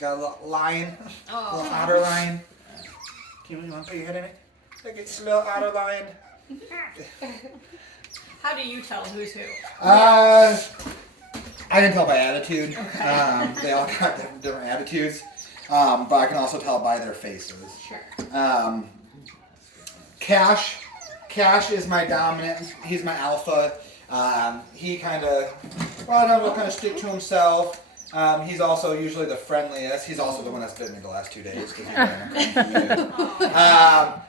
got a little lion, Oh. a little otter lion. You want to put your head in it? Look, it's a little otter lion. How do you tell who's who? I can tell by attitude. Okay. They all got different attitudes, but I can also tell by their faces. Sure. Cash is my dominant. He's my alpha. He kind of, well, I don't know, kind of stick to himself. He's also usually the friendliest. He's also the one that's bitten me the last 2 days.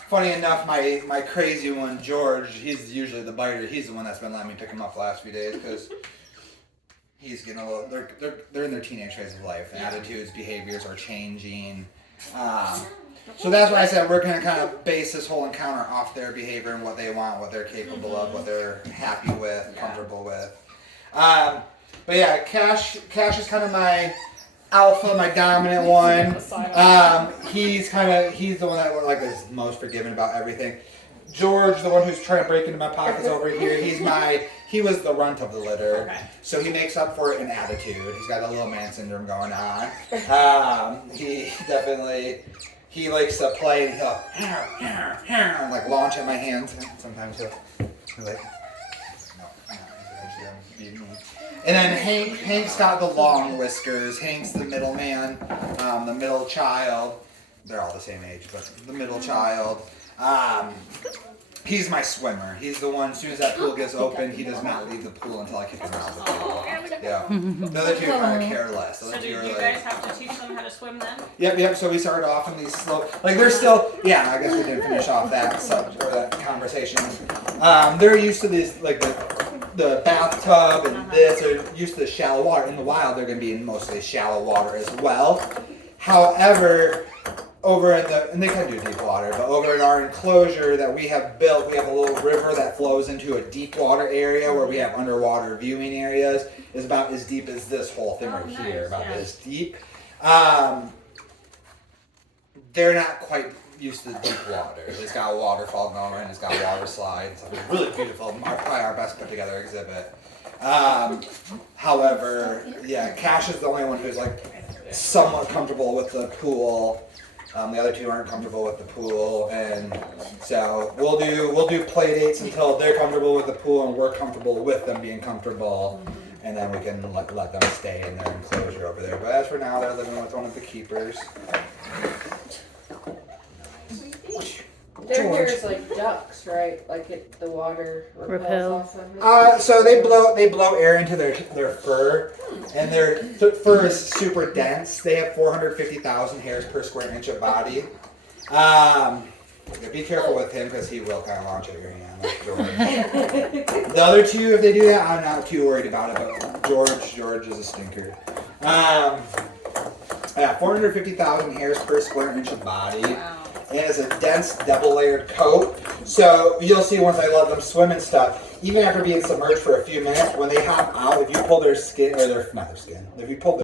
Funny enough, my crazy one, George, he's usually the biter. He's the one that's been letting me pick him up the last few days because he's getting a little, they're in their teenage phase of life. And attitudes, behaviors are changing. So that's why I said we're going to kind of base this whole encounter off their behavior and what they want, what they're capable of, what they're happy with, comfortable with. But yeah, Cash is kind of my alpha, my dominant one. He's the one that like is most forgiving about everything. George, the one who's trying to break into my pockets over here, he was the runt of the litter. Okay. So he makes up for it in attitude. He's got a little man syndrome going on. He likes to play and he'll like launch at my hands. Sometimes he'll like, and then Hank's got the long whiskers. Hank's the middle man, the middle child. They're all the same age, but the middle child. He's my swimmer. He's the one, as soon as that pool gets open, he does not leave the pool until I kick him out of the pool. Yeah. The other two are kind of careless. So did you guys have to teach them how to swim then? Yep. So we started off in these slow, like they're still, I guess we didn't finish off that conversation. They're used to these, like the bathtub and this, they're used to the shallow water. In the wild, they're going to be in mostly shallow water as well. However, and they kind of do deep water, but over in our enclosure that we have built, we have a little river that flows into a deep water area where we have underwater viewing areas. It's about as deep as this whole thing here, about this deep. They're not quite used to deep water. It's got a waterfall going, it's got water slides. It's really beautiful. Probably our best put together exhibit. However, Cash is the only one who's like somewhat comfortable with the pool. The other two aren't comfortable with the pool, and so we'll do play dates until they're comfortable with the pool and we're comfortable with them being comfortable, and then we can let them stay in their enclosure over there. But as for now, they're living with one of the keepers. Their hair is like ducks, right? Like the water repels off of it. So they blow air into their fur, and their fur is super dense. They have 450,000 hairs per square inch of body. Be careful with him because he will kind of launch at your hand, like George. The other two, if they do that, I'm not too worried about it. But George is a stinker. 450,000 hairs per square inch of body. Wow. And it's a dense double-layered coat. So you'll see once I let them swim and stuff, even after being submerged for a few minutes, when they hop out, if you pull their skin, or not their skin, if you pull